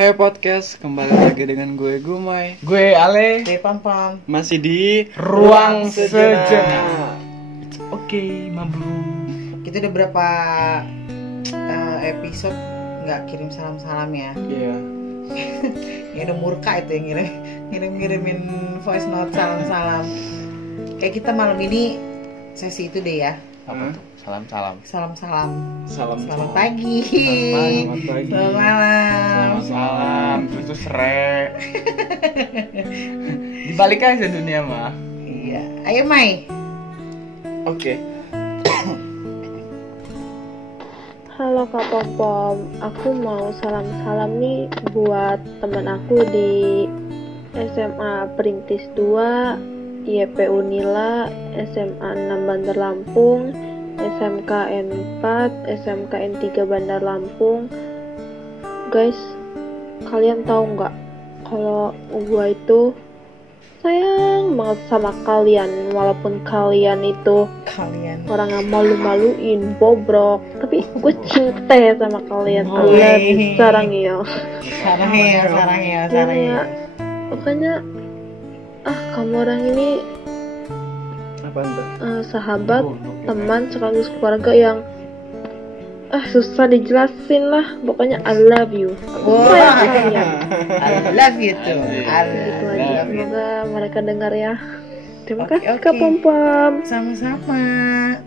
Hai podcast, kembali lagi dengan gue Gumai. Gue Ale. Gue Pam. Masih di Ruang Sejenak. Oke, mabru. Kita udah berapa episode nggak kirim salam-salam ya? Iya. Ya udah murka itu yang ngirimin voice note salam-salam. Kayak kita malam ini sesi itu deh ya. Apa tuh? Salam-salam. Salam-salam. Selamat Pagi. Selamat pagi. Selamat malam. Selamat malam. Terus sere. Dibalik aja dunia mah. Iya. Ayo Mai. Oke. Halo Kak Pom, aku mau salam-salam nih buat teman aku di SMA Perintis 2, IEP Unila, SMA 6 Bandar Lampung, SMKN 4, SMKN 3 Bandar Lampung. Guys, kalian tahu nggak kalau gua itu sayang banget sama kalian, walaupun kalian itu orang yang malu-maluin, bobrok, tapi gue cinta ya sama kalian. Sarang ya. Pokoknya kamu orang ini Apa anda? sahabat, teman, sekaligus keluarga yang susah dijelasin lah. Pokoknya I love you. Sayang kalian. I love you too. Itu aja. Semoga mereka dengar ya. Terima Oke, kasih oke. Kak Pom. Sama-sama.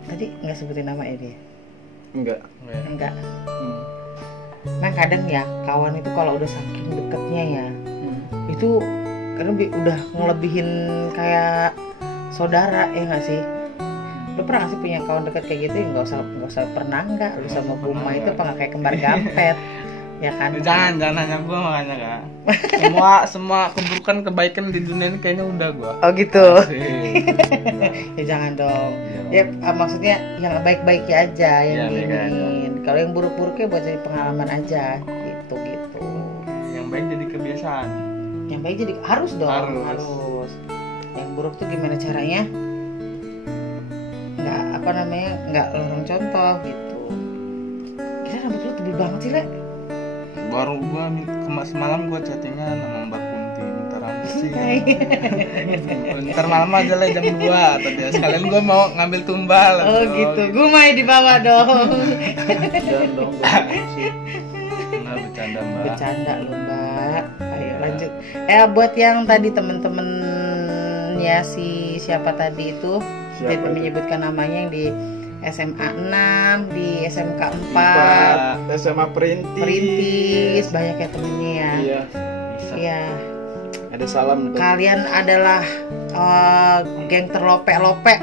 Tadi nggak sebutin nama ya dia? Enggak. Enggak. Nah kadang ya kawan itu kalau udah saking deketnya ya, itu karena udah ngelebihin kayak saudara ya nggak sih? Lu pernah nggak sih punya kawan dekat kayak gitu? Nggak usah pernah nggak? Lu sama Guma itu apa nggak kayak kembar gampet? Ya kan? Jangan nanya gue makanya Kak. Semua keburukan kebaikan di dunia ini kayaknya udah gue. Oh gitu. Asik. Ya jangan dong. Ya maksudnya yang baik-baiknya aja yang Iya, diingin. Kalau yang buruk-buruknya buat jadi pengalaman aja gitu. Yang baik jadi kebiasaan. Yang baik jadi harus dong. Harus. Yang buruk tuh gimana caranya? Nggak lorong contoh gitu. Kira rambut lu tebel banget sih, Le. Baru gue semalam gue chattingan sama Mbak Kunti minta rambut sih. Ntar malam aja lah jam 2 tadi. Sekalian gue mau ngambil tumbal. Oh gitu. Gue mau dibawa dong. Jangan dong. Nggak bercanda Mbak. Bercanda lu, Mbak. Ayo lanjut. Buat yang tadi temen-temennya si siapa tadi itu, tidak menyebutkan namanya, yang di SMA 6, di SMK 4, SMA Perintis, banyak ya temennya ya. Iya. Iya. Ada salam. Kalian adalah geng terlope-lope.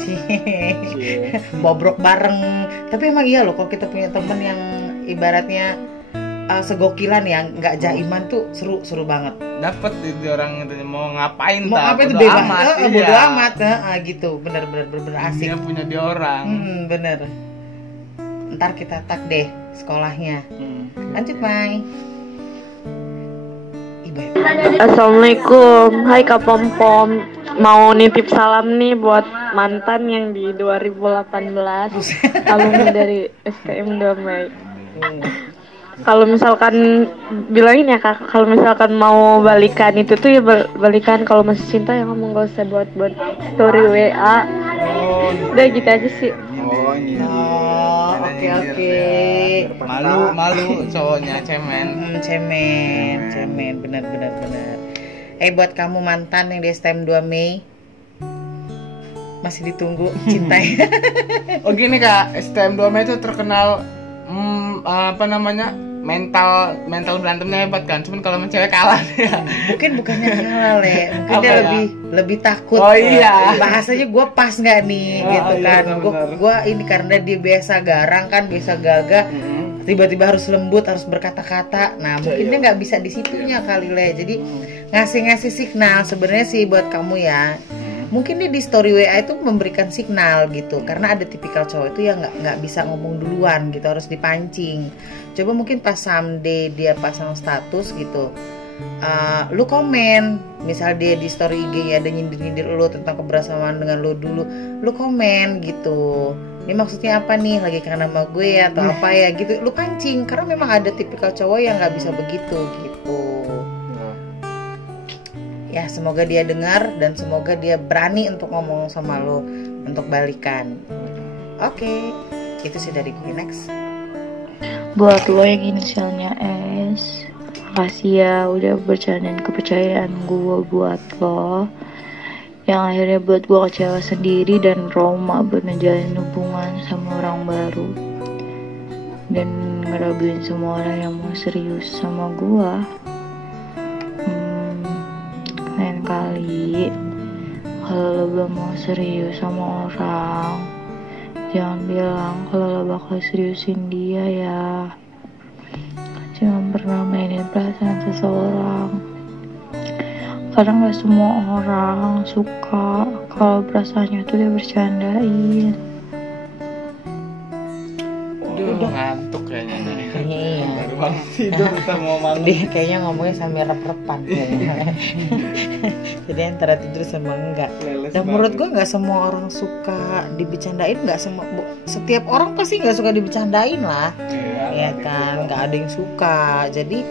Cie. Bobrok bareng. Tapi emang iya loh kalau kita punya temen yang ibaratnya segokilan ya, nggak jaiman tuh seru banget. Dapat di orang itu mau ngapain Mau apa itu bodo bebas, amat, bodo iya. amat, gitu, bener asik. Dia punya dia orang. Bener. Ntar kita tag deh sekolahnya. Lanjut Mai. Assalamualaikum. Hai Kak Pom. Mau nitip salam nih buat mantan yang di 2018, alumni dari STM Damai. Kalau misalkan bilangin ya Kak, kalau misalkan mau balikan itu tuh ya balikan. Kalau masih cinta ya ngomong, gak usah buat story WA. Udah gitu aja sih. Oh iya. Oke. Malu cowoknya cemen. Cemen, bener. Buat kamu mantan yang di STM 2 Mei, masih ditunggu cinta. Oh gini Kak, STM 2 Mei itu terkenal mental berantemnya hebat kan. Cuman kalau cewek kalah ya. Bukannya kalah, Le. Mungkin Apa dia ya? lebih takut. Oh iya. Bahasanya gue pas nggak nih, gitu iya, kan. benar. Gue ini karena dia biasa garang kan, biasa gagah. Tiba-tiba harus lembut, harus berkata-kata. Nah, mungkin dia nggak bisa di situnya kali, Le. Jadi ngasih signal sebenarnya sih buat kamu ya. Mungkin dia di story WA itu memberikan signal gitu, karena ada tipikal cowok itu yang nggak bisa ngomong duluan gitu, harus dipancing. Coba mungkin pas someday dia pasang status gitu, lu komen, misal dia di story IG-nya ada nyindir lu tentang kebersamaan dengan lu dulu, lu komen gitu. ini maksudnya apa nih, lagi kangen sama gue ya atau apa ya gitu, lu pancing karena memang ada tipikal cowok yang nggak bisa begitu gitu. Ya semoga dia dengar dan semoga dia berani untuk ngomong sama lu untuk balikan. Oke, itu sih dari gue. Next. Buat lo yang inisialnya S, makasih ya udah bercandain kepercayaan gue buat lo, yang akhirnya buat gue kecewa sendiri dan trauma buat menjalin hubungan sama orang baru dan ngeraguin semua orang yang mau serius sama gue. Lain kali kalau lo belum mau serius sama orang, jangan bilang kalau lo bakal seriusin dia ya. Jangan pernah mainin perasaan seseorang, karena gak semua orang suka kalau perasaannya tuh dia bercandain. Udah ngantuk kayaknya nih. Iya. Baru bangun tidur kita mau malam. Dia kayaknya ngomongnya sambil rep-repan kayaknya. Jadi antara tidur sama enggak. Dan menurut gue nggak semua orang suka dibecandain, nggak semua. Setiap orang pasti nggak suka dibecandain lah, ya kan? Nggak ada yang suka. Jadi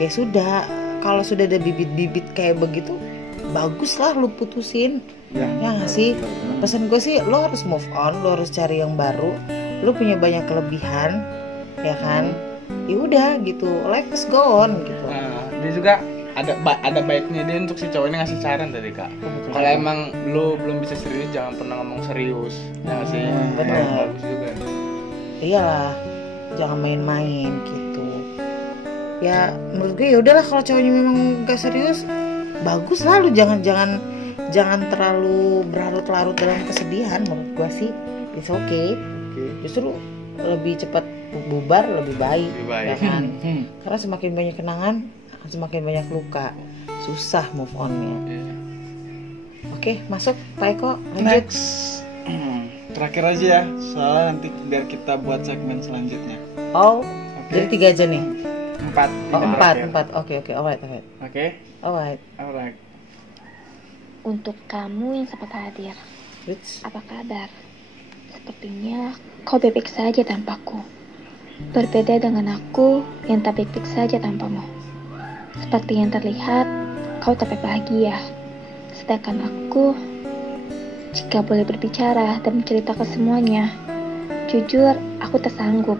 ya sudah, kalau sudah ada bibit-bibit kayak begitu, bagus lah lu putusin. Ya nggak sih? Pesan gue sih, lo harus move on, lo harus cari yang baru. Lo punya banyak kelebihan, ya kan? Ya udah gitu, let's go on gitu. Dia juga ada baiknya dia untuk si cowok ini ngasih saran tadi kak. Kalau emang lo belum bisa serius, jangan pernah ngomong serius. Ya nggak sih? Benar. Bagus juga. Iyalah, jangan main-main gitu. Ya menurut gue ya udahlah, kalau cowoknya memang gak serius, bagus lah, lu jangan terlalu berlarut-larut dalam kesedihan. Menurut gue sih it's okay. Justru lebih cepat bubar lebih baik. Ya kan? Karena semakin banyak kenangan akan semakin banyak luka, susah move on-nya. Oke, masuk Pak Eko, lanjut. Next. Terakhir aja ya, soalnya nanti biar kita buat segmen selanjutnya. Oh, jadi 3 aja nih. 4. Oh, 4. Oke, alright. Alright. Untuk kamu yang sempat hadir, Which? apa kabar? Sepertinya kau baik-baik saja tanpaku. Berbeda dengan aku yang tak baik-baik saja tanpamu. Seperti yang terlihat, kau tak bahagia. Sedangkan aku, jika boleh berbicara dan menceritakan semuanya, jujur aku tak sanggup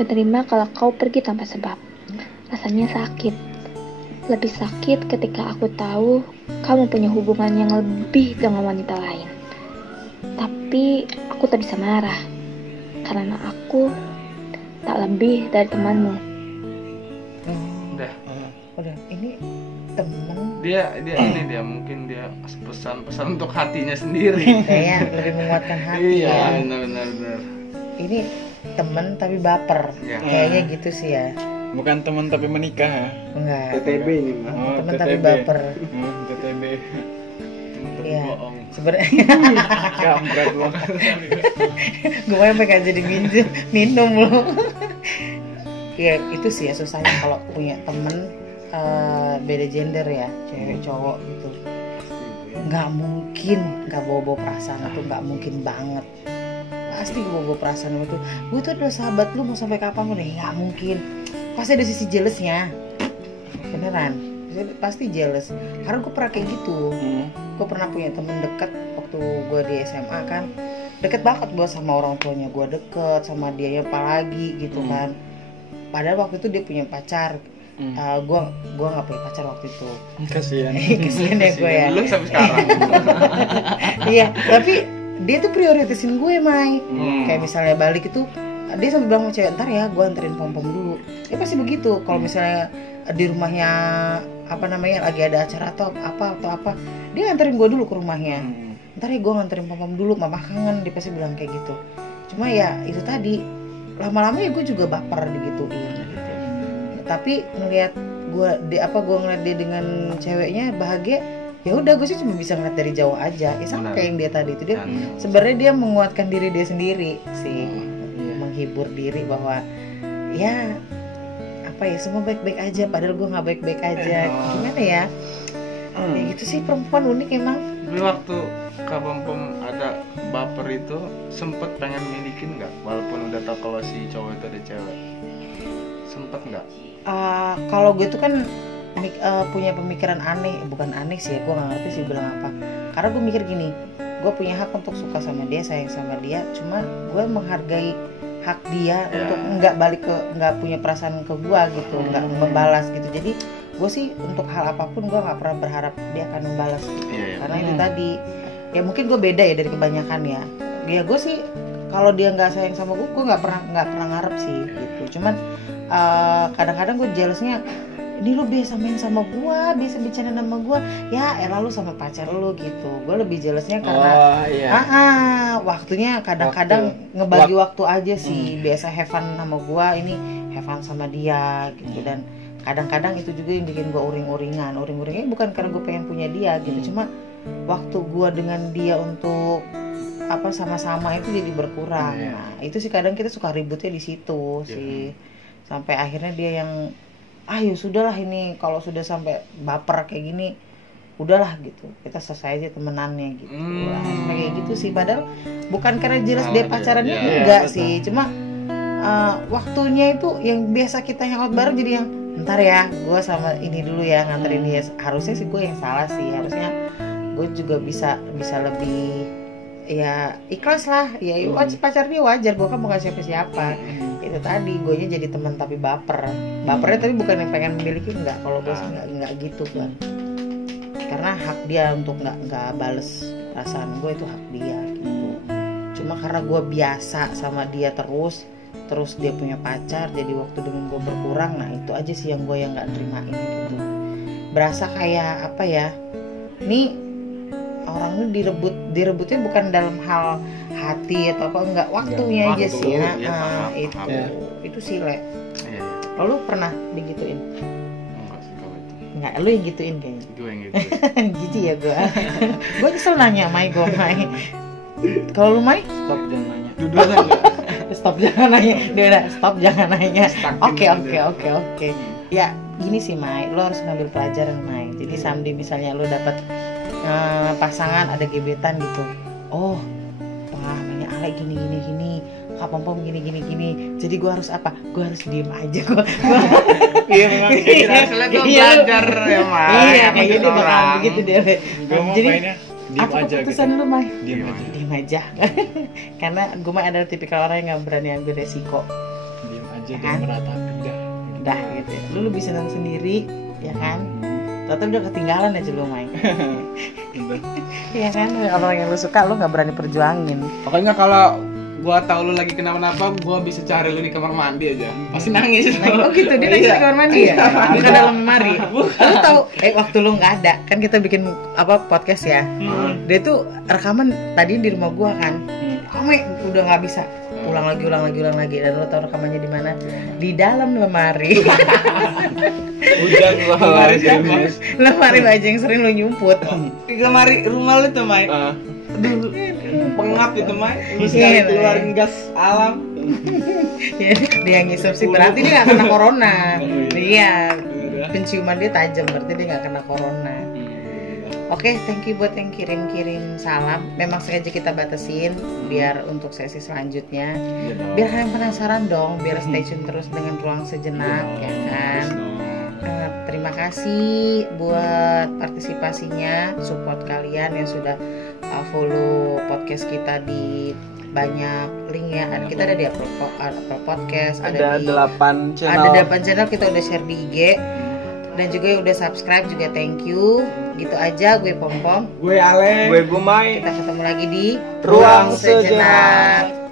menerima kalau kau pergi tanpa sebab. Rasanya sakit. Lebih sakit ketika aku tahu kamu punya hubungan yang lebih dengan wanita lain. Tapi aku tak bisa marah, karena aku tak lebih dari temanmu. Udah, ini temen. Dia mungkin dia pesan-pesan untuk hatinya sendiri. Kayaknya lebih menguatkan hati Iya, ya. benar. Ini temen tapi baper. Ya. Kayaknya gitu sih ya. Bukan teman tapi menikah ya. Enggak. TTB ini mah. Temen tapi baper. TTB. Iya. Bohong. Sebenarnya Kampret lo. gue pengen jadi minum loh. Ya itu sih ya susahnya kalau punya temen beda gender ya, cewek cowok gitu. Nggak mungkin nggak bawa perasaan, itu nggak mungkin banget. Pasti bawa perasaan itu. Gue tuh adalah sahabat lu, mau sampai kapan nih? Nggak mungkin. Pasti ada sisi jealousnya. Beneran. Pasti jealous. Karena gue pernah kayak gitu. Gue pernah punya temen deket waktu gue di SMA kan. Deket banget gue sama orang tuanya. Gue deket sama dia apalagi gitu kan. Padahal waktu itu dia punya pacar. Gue nggak punya pacar waktu itu. Kasian ya gue ya. Lu sampai sekarang. Iya, tapi dia tuh prioritasin gue, Mai. Kayak misalnya balik itu, dia sampai bilang sama cewek, ntar ya gue anterin pom-pom dulu. Dia pasti begitu. Kalau misalnya di rumahnya lagi ada acara atau apa, dia anterin gue dulu ke rumahnya. Ntar ya gue nganterin pom-pom dulu, mama kangen. Dia pasti bilang kayak gitu. Cuma ya itu tadi, lama-lama ya gue juga baper digituin gitu. Tapi ngelihat gue ngeliat dia dengan ceweknya bahagia, ya udah gue sih cuma bisa ngeliat dari jauh aja. Ya sama kayak yang dia tadi itu, dia sebenarnya dia menguatkan diri dia sendiri sih, menghibur diri bahwa ya semua baik-baik aja, padahal gue nggak baik-baik aja. Gimana ya? Ya gitu sih, perempuan unik emang. Dulu waktu Kak Pom ada baper itu sempet pengen milikin nggak walaupun udah tahu kalau si cowok itu ada cewek, sempet nggak? Kalau gue tuh kan punya pemikiran aneh, bukan aneh sih ya, gue nggak ngerti sih bilang apa. Karena gue mikir gini, gue punya hak untuk suka sama dia, sayang sama dia, cuma gue menghargai hak dia untuk nggak punya perasaan ke gue gitu, nggak membalas gitu. Jadi gue sih untuk hal apapun gue nggak pernah berharap dia akan membalas gitu. Karena itu tadi ya mungkin gue beda ya dari kebanyakan ya. Ya gue sih kalau dia nggak sayang sama gue nggak pernah ngarep sih gitu. Cuman kadang-kadang gue jealousnya, ini lu biasa main sama gua, biasa bicara sama gua, ya elah lu sama pacar lu gitu. Gue lebih jealousnya karena waktunya kadang-kadang ngebagi waktu aja sih. Biasa have fun sama gua, ini have fun sama dia gitu. Dan kadang-kadang itu juga yang bikin gua uring-uringnya bukan karena gue pengen punya dia gitu, cuma waktu gua dengan dia untuk sama-sama itu jadi berkurang. Nah itu sih kadang kita suka ributnya di situ sih, sampai akhirnya dia yang ya sudahlah, ini kalau sudah sampai baper kayak gini udahlah gitu, kita selesai aja temenannya gitu. Kayak gitu sih, padahal bukan karena jelas dia pacarannya enggak sih, cuma waktunya itu yang biasa kita hangout bareng jadi yang ntar ya gue sama ini dulu ya nganterin dia. Harusnya sih gue yang salah sih, harusnya gue juga bisa lebih ya ikhlas lah ya. Pacar dia wajar, gue kan bukan siapa-siapa. Itu tadi gue nya jadi teman tapi bapernya tapi bukan yang pengen memiliki, enggak. Kalau gue sih enggak gitu kan, karena hak dia untuk nggak bales perasaan gue, itu hak dia gitu. Cuma karena gue biasa sama dia terus dia punya pacar, jadi waktu dengan gue berkurang. Nah itu aja sih yang gue nggak terimain gitu. Berasa kayak apa ya, nih orang ini direbutnya bukan dalam hal hati atau apa, enggak, waktunya aja sih. Itu sih Le. Lu pernah digituin? Enggak, lu yang gituin kayaknya. Gue yang gituin. Gitu ya gue. Gue nyesel nanya Mai. Kalau lu Mai? Stop jangan nanya. Dua-duanya enggak. Stop jangan nanya. Dia udah stop jangan nanya. Oke. Ya gini sih Mai, lu harus ngambil pelajaran Mai. Jadi someday misalnya lu dapat pasangan ada gebetan gitu, pengalamannya Ale gini, Kak Pom gini. Jadi gue harus apa? Gue harus diem aja. Iya memang kira-kira gue belajar ya Mai. Iya kayak gitu bakal begitu deh. Jadi apa keputusan lu Mai? Diem aja. Karena gue Mai adalah tipikal orang yang nggak berani ambil resiko. Diem aja dan meratapi dah gitu. Lu lebih senang sendiri ya kan? Tapi udah ketinggalan aja lu Mai. Iya kan, orang yang lu suka lu nggak berani perjuangin. Pokoknya kalau gua tahu lu lagi kenapa-napa, gua bisa cari lu di kamar mandi aja. Pasti nangis. Oh gitu, dia nangis di kamar mandi ya? Bukan dalam lemari. Lu tahu waktu lu nggak ada, kan kita bikin podcast ya. Dia tuh rekaman tadi di rumah gua kan. Udah nggak bisa. Ulang lagi. Dan lu tahu rekamannya di mana? Di dalam lemari. Hujan lemari baju yang sering lu nyumput. Di lemari rumah lu tuh Mai. Pengap itu Mai. Bisa keluarin gas alam. Ya, dia ngisep sih, berarti dia nggak kena corona. Iya, penciuman dia tajam, berarti dia nggak kena corona. Oke, thank you buat yang kirim salam. Memang sengaja kita batasin biar untuk sesi selanjutnya, biar kalian penasaran dong, biar stay tune terus dengan Ruang Sejenak ya kan. Terima kasih buat partisipasinya, support kalian yang sudah follow podcast kita di banyak link ya. Kita ada di Apple Podcast, ada 8 channel. Ada 8 channel kita udah share di IG. Dan juga yang udah subscribe juga thank you. Gitu aja, gue Pom, gue Ale, gue Gumai. Kita ketemu lagi di Ruang Sejenak.